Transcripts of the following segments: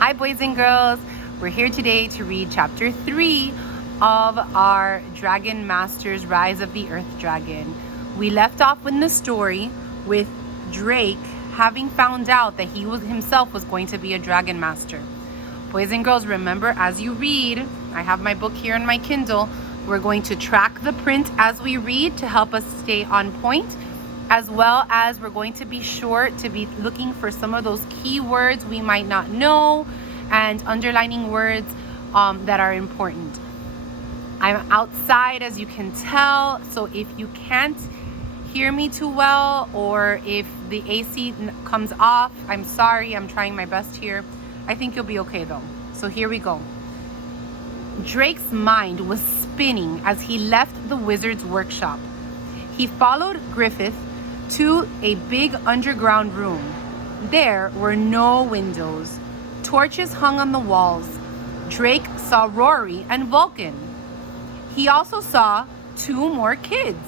Hi, boys and girls. We're here today to read chapter 3 of our Dragon Masters Rise of the Earth Dragon. We left off in the story with Drake having found out that he himself was going to be a Dragon Master. Boys and girls, remember, as you read, I have my book here in my Kindle. We're going to track the print as we read to help us stay on point, as well as we're going to be sure to be looking for some of those key words we might not know and underlining words that are important. I'm outside, as you can tell, so if you can't hear me too well or if the AC comes off, I'm sorry. I'm trying my best here. I think you'll be okay though. So here we go. Drake's mind was spinning as he left the wizard's workshop. He followed Griffith to a big underground room. There were no windows. Torches hung on the walls. Drake saw Rory and Vulcan. He also saw 2 more kids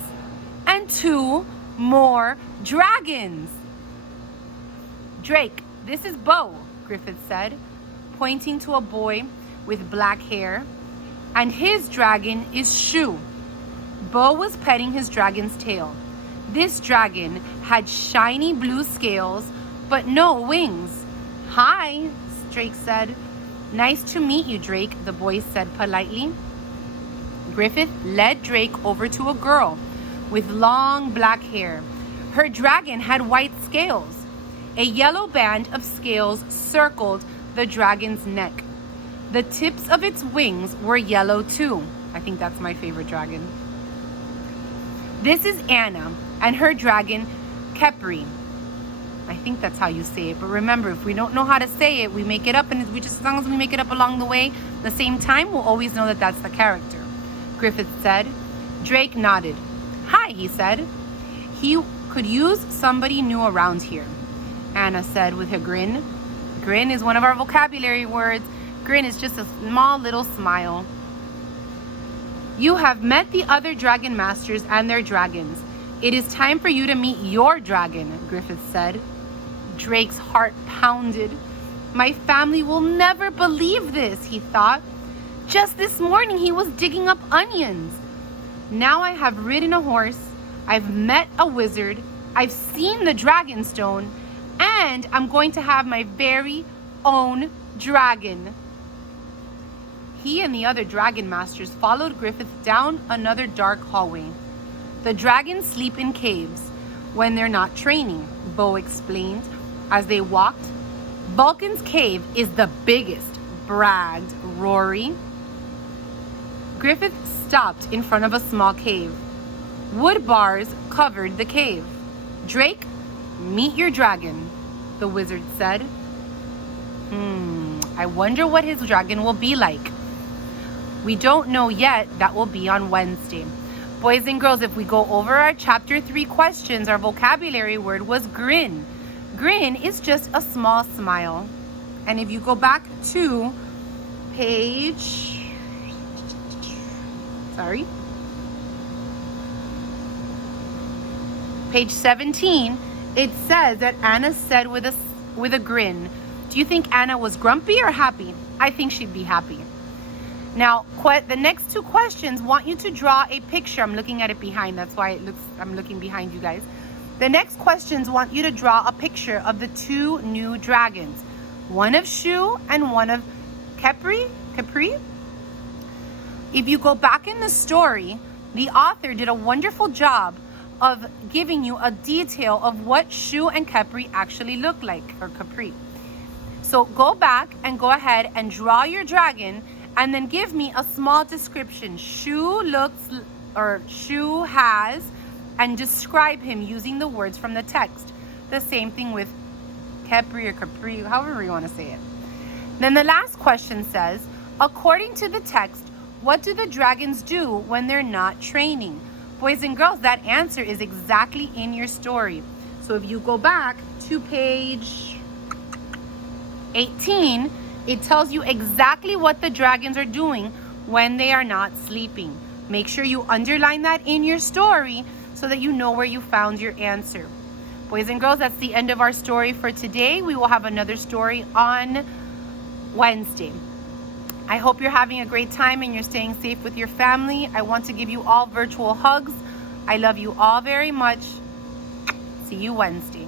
and 2 more dragons. "Drake, this is Bo," Griffith said, pointing to a boy with black hair. "And his dragon is Shu." Bo was petting his dragon's tail. This dragon had shiny blue scales, but no wings. "Hi," Drake said. "Nice to meet you, Drake," the boy said politely. Griffith led Drake over to a girl with long black hair. Her dragon had white scales. A yellow band of scales circled the dragon's neck. The tips of its wings were yellow too. I think that's my favorite dragon. "This is Anna and her dragon, Khepri." I think that's how you say it, but remember, if we don't know how to say it, we make it up, and as long as we make it up along the way, at the same time, we'll always know that that's the character. Griffith said. Drake nodded. "Hi," he said. "He could use somebody new around here," Anna said with a grin. Grin is one of our vocabulary words. Grin is just a small little smile. "You have met the other dragon masters and their dragons. It is time for you to meet your dragon," Griffith said. Drake's heart pounded. "My family will never believe this," he thought. "Just this morning he was digging up onions. Now I have ridden a horse, I've met a wizard, I've seen the dragon stone, and I'm going to have my very own dragon." He and the other dragon masters followed Griffith down another dark hallway. "The dragons sleep in caves when they're not training," Bo explained as they walked. "Vulcan's cave is the biggest," bragged Rory. Griffith stopped in front of a small cave. Wood bars covered the cave. "Drake, meet your dragon," the wizard said. I wonder what his dragon will be like. We don't know yet. That will be on Wednesday. Boys and girls, if we go over our chapter 3 questions, our vocabulary word was grin. Grin is just a small smile. And if you go back to page 17, it says that Anna said with a grin. Do you think Anna was grumpy or happy? I think she'd be happy. Now, the next 2 questions want you to draw a picture. I'm looking at it behind. That's why I'm looking behind you guys. The next questions want you to draw a picture of the 2 new dragons. One of Shu and one of Khepri? If you go back in the story, the author did a wonderful job of giving you a detail of what Shu and Khepri actually look like, or Khepri. So go back and go ahead and draw your dragon, and then give me a small description. Shu has, and describe him using the words from the text. The same thing with Khepri or Khepri, however you want to say it. Then the last question says, according to the text, what do the dragons do when they're not training? Boys and girls, that answer is exactly in your story. So if you go back to page 18, it tells you exactly what the dragons are doing when they are not sleeping. Make sure you underline that in your story so that you know where you found your answer. Boys and girls, that's the end of our story for today. We will have another story on Wednesday. I hope you're having a great time and you're staying safe with your family. I want to give you all virtual hugs. I love you all very much. See you Wednesday.